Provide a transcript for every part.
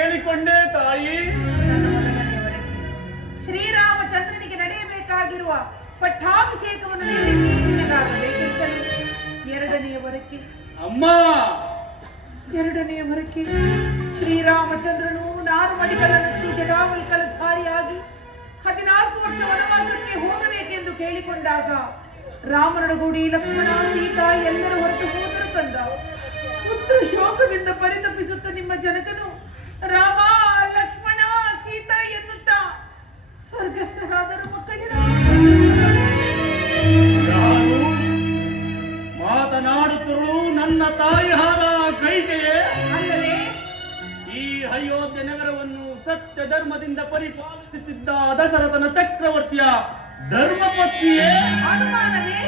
ಕೇಳಿಕೊಂಡೆ ತಾಯಿ. ಶ್ರೀರಾಮಚಂದ್ರನಿಗೆ ನಡೆಯಬೇಕಾಗಿರುವ ಪಟ್ಟಾಭಿಷೇಕವನ್ನು ನಿಲ್ಲಿಸಿ ನಿನಗಾಗಬೇಕೆಂತಲೂ ಎರಡನೆಯ ವರಕ್ಕೆ ಶ್ರೀರಾಮಚಂದ್ರನು ನಾರು ಮಡಿಕಲನಟ್ಟು ಜಟಾವಲ್ಕಲಧಾರಿಯಾಗಿ 14 ವರ್ಷ ವನವಾಸಕ್ಕೆ ಹೋಗಬೇಕೆಂದು ಕೇಳಿಕೊಂಡಾಗ ರಾಮನೊಡಗೂಡಿ ಲಕ್ಷ್ಮಣ ಸೀತಾ ಎಲ್ಲರೂ ಹೊರಟು ಹೋದರು ತಂದ. ಪುತ್ರ ಶೋಕದಿಂದ ಪರಿತಪಿಸುತ್ತ ನಿಮ್ಮ ಜನಕನು ರಾಮ ಲಕ್ಷ್ಮಣ ಸೀತಾ ಎನ್ನುತ್ತಾ ಸ್ವರ್ಗಸ್ಥರಾದರು ಮಕ್ಕಳಿರ. ಮಾತನಾಡುತ್ತಿರುಳು ನನ್ನ ತಾಯಿ ಹಾದ ಕೈಕೆಯೇ ಅಲ್ಲದೆ ಈ ಅಯೋಧ್ಯೆ ನಗರವನ್ನು ಸತ್ಯ ಧರ್ಮದಿಂದ ಪರಿಪಾಲಿಸುತ್ತಿದ್ದ ದಶರಥನ ಚಕ್ರವರ್ತಿಯ ಧರ್ಮಪತ್ನಿಯೇ? ಅನುಮಾನವೇ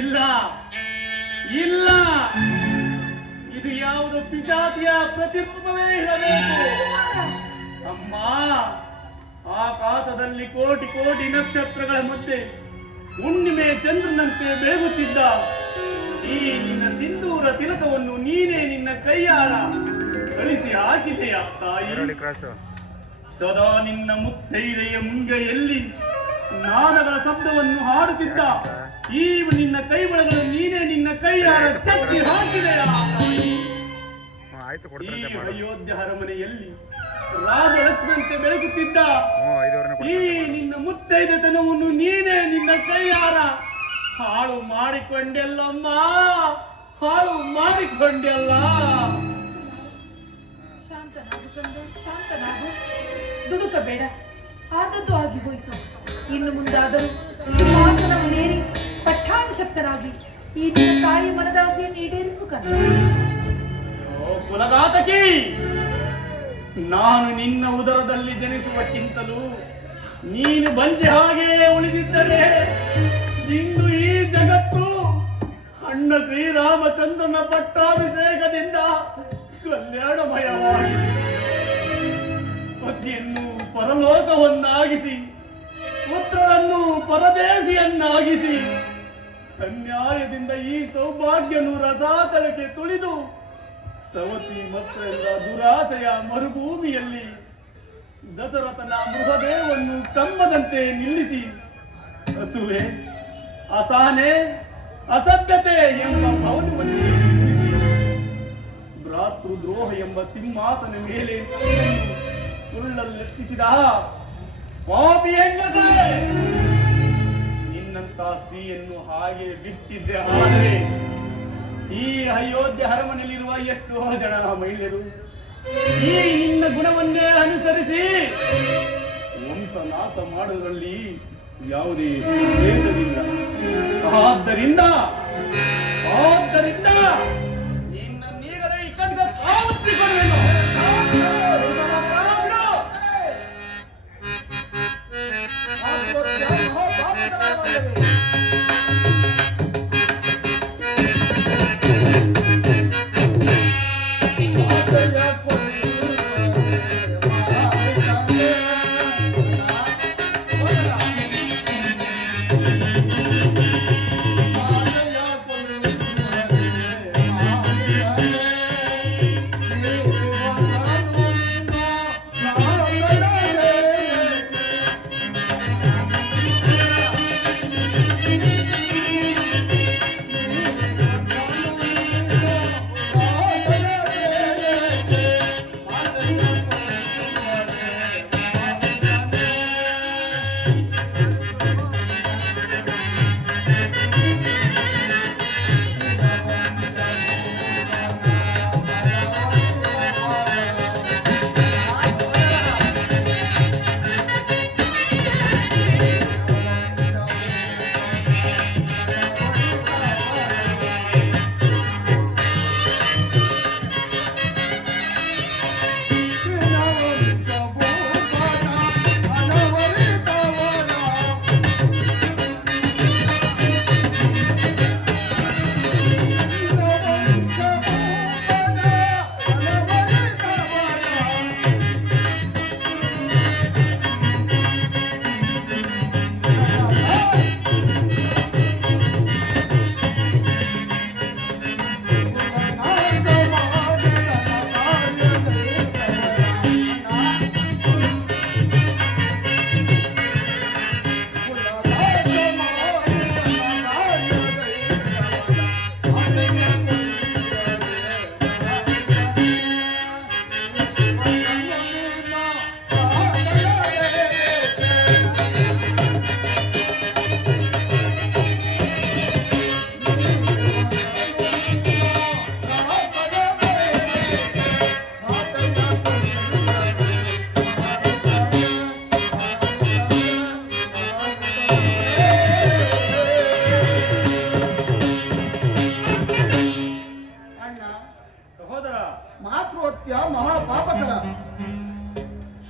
ಇಲ್ಲ ಇಲ್ಲ, ಇದು ಯಾವುದೋ ಪಿಶಾಚಿಯ ಪ್ರತಿರೂಪವೇ ಇರಬೇಕು. ಅಮ್ಮ, ಆಕಾಶದಲ್ಲಿ ಕೋಟಿ ಕೋಟಿ ನಕ್ಷತ್ರಗಳ ಮಧ್ಯೆ ಹುಣ್ಣಿಮೆ ಚಂದ್ರನಂತೆ ಬೆಳಗುತ್ತಿದ್ದ ಈ ನಿನ್ನ ಸಿಂಧೂರ ತಿಲಕವನ್ನು ನೀನೇ ನಿನ್ನ ಕೈಯಾರ ಕಳಿಸಿ ಹಾಕಿದೆಯ ತಾಯಿ. ಸದಾ ನಿನ್ನ ಮುತ್ತೈದೆಯ ಮುಂಗೈಯಲ್ಲಿ ನಾದಗಳ ಶಬ್ದವನ್ನು ಹಾಡುತ್ತಿದ್ದ ಈ ನಿನ್ನ ಕೈಬಳಗಳು ನೀನೇ ನಿನ್ನ ಕೈಯಾರ ಕಚ್ಚಿ ಹಾಕಿದೆಯ ತಾಯಿ. ಈ ಅಯೋಧ್ಯ ಅರಮನೆಯಲ್ಲಿ ರಾಜರತ್ನಂತೆ ಬೆಳಗುತ್ತಿದ್ದ ಈ ನಿನ್ನ ಮುತ್ತೈದೆತನವನ್ನು ನೀನೇ ನಿನ್ನ ಕೈಯಾರ ಹಾಳು ಮಾಡಿಕೊಂಡೆಲ್ಲಮ್ಮ, ಹಾಳು ಮಾಡಿಕೊಂಡೆಲ್ಲ. ಶಾಂತನಾಗು, ದುಡುಕಬೇಡ. ಆದದ್ದು ಆಗಿ ಹೋಯಿತು. ಇನ್ನು ಮುಂದಾದರೂ ಸಿಂಹಾಸನವನ್ನೇರಿ ಪಟ್ಟಾಭಿಷಕ್ತರಾಗಿ ಈ ನಿನ್ನ ತಾಯಿ ಮನದಾಸೆಯನ್ನು ಈಡೇರಿಸು ಕನ್ನ. ಕುಲಘಾತಕಿ, ನಾನು ನಿನ್ನ ಉದರದಲ್ಲಿ ಜನಿಸುವಕ್ಕಿಂತಲೂ ನೀನು ಬಂಜೆ ಹಾಗೆ ಉಳಿದಿದ್ದರೆ ಇಂದು ಈ ಜಗತ್ತು ಅಣ್ಣ ಶ್ರೀರಾಮಚಂದ್ರನ ಪಟ್ಟಾಭಿಷೇಕದಿಂದ ಕಲ್ಯಾಣಮಯವಾಗಿದೆ. ಪತಿಯನ್ನು ಪರಲೋಕವನ್ನಾಗಿಸಿ ಪುತ್ರರನ್ನು ಪರದೇಶಿಯನ್ನಾಗಿಸಿ ಅನ್ಯಾಯದಿಂದ ಈ ಸೌಭಾಗ್ಯನು ರಸಾತಳಕ್ಕೆ ತುಳಿದು ಸವತಿ ಮಕ್ಕಳೆಲ್ಲ ದುರಾಸೆಯ ಮರುಭೂಮಿಯಲ್ಲಿ ದಶರಥನ ಮೃಗದೇಹವನ್ನು ಕಂಬದಂತೆ ನಿಲ್ಲಿಸಿ ಹಸುವೆ, ಅಸಹನೆ, ಅಸಭ್ಯತೆ ಎಂಬ ಮೌನವನ್ನು ನಿರ್ಮಿಸಿ ಭ್ರಾತೃದ್ರೋಹ ಎಂಬ ಸಿಂಹಾಸನ ಮೇಲೆ ಸುಳ್ಳಲ್ಲೆತ್ತಿಸಿದ ಪಾಪಿ ಹೆಂಗಸೇ, ನಿನ್ನಂತ ಸ್ತ್ರೀಯನ್ನು ಹಾಗೆ ಬಿಟ್ಟಿದ್ದೆ. ಆದರೆ ಈ ಅಯೋಧ್ಯೆ ಅರಮನೆಯಲ್ಲಿರುವ ಎಷ್ಟೋ ಜನ ಮಹಿಳೆಯರು ಈ ನಿನ್ನ ಗುಣವನ್ನೇ ಅನುಸರಿಸಿ ವಂಶನಾಶ ಮಾಡುವುದರಲ್ಲಿ ಯಾವುದೇ ಉದ್ದೇಶವಿಲ್ಲ. ಆದ್ದರಿಂದ ನಿನ್ನ ನೀಗಲೇ ಈ ಕಣ್ಗ ಪಾವತಿಸಿಕೊಳ್ಳುವೆನು.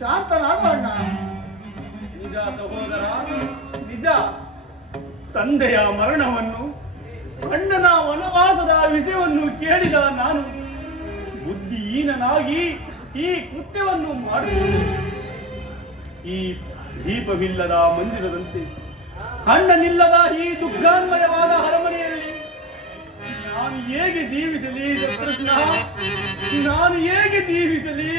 ಶಾಂತನಾಗು ಅಣ್ಣ. ನಿಜ ಸಹೋದರ, ನಿಜ. ತಂದೆಯ ಮರಣವನ್ನು, ಅಣ್ಣನ ವನವಾಸದ ವಿಷಯವನ್ನು ಕೇಳಿದ ನಾನು ಬುದ್ಧಿಹೀನನಾಗಿ ಈ ಕೃತ್ಯವನ್ನು ಮಾಡುತ್ತೇನೆ. ಈ ದೀಪವಿಲ್ಲದ ಮಂದಿರದಂತೆ, ಅಣ್ಣನಿಲ್ಲದ ಈ ದುಃಖಾನ್ಮಯವಾದ ಅರಮನೆಯಲ್ಲಿ ನಾನು ಹೇಗೆ ಜೀವಿಸಲಿ ಕೃಷ್ಣ? ನಾನು ಹೇಗೆ ಜೀವಿಸಲಿ?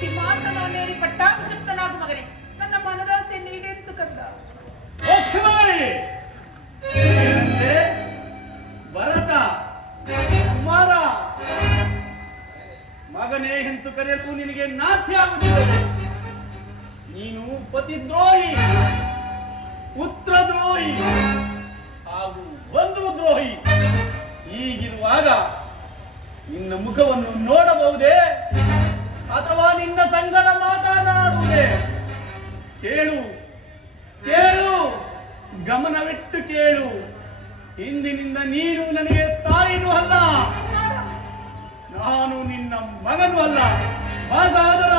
ಸಿಂಹಾಸನವನ್ನೇರಿ ಪಟ್ಟಾಭಿಷಿಕ್ತನಾಗು ಮಗನೇ. ನನ್ನ ಮನದಾಸೆಯನ್ನು ಈಡೇರಿಸು ಕಂದ. ಭರತ ಕುಮಾರ, ಮಗನೇ ಎಂದು ಕರೆಯಲು ನಿನಗೆ ನಾಚಿಕೆ ಆಗುತ್ತದೆ. ನೀನು ಪತಿದ್ರೋಹಿ, ಪುತ್ರದ್ರೋಹಿ ಹಾಗೂ ಬಂಧು ದ್ರೋಹಿ. ಹೀಗಿರುವಾಗ ನಿನ್ನ ಮುಖವನ್ನು ನೋಡಬಹುದೇ ಅಥವಾ ನಿನ್ನ ಸಂಗಡ ಮಾತನಾಡುವುದೇ? ಕೇಳು ಕೇಳು, ಗಮನವಿಟ್ಟು ಕೇಳು. ಇಂದಿನಿಂದ ನೀನು ನನಗೆ ತಾಯಿನೂ ಅಲ್ಲ, ನಾನು ನಿನ್ನ ಮಗನೂ ಅಲ್ಲ, ಸಹೋದರ.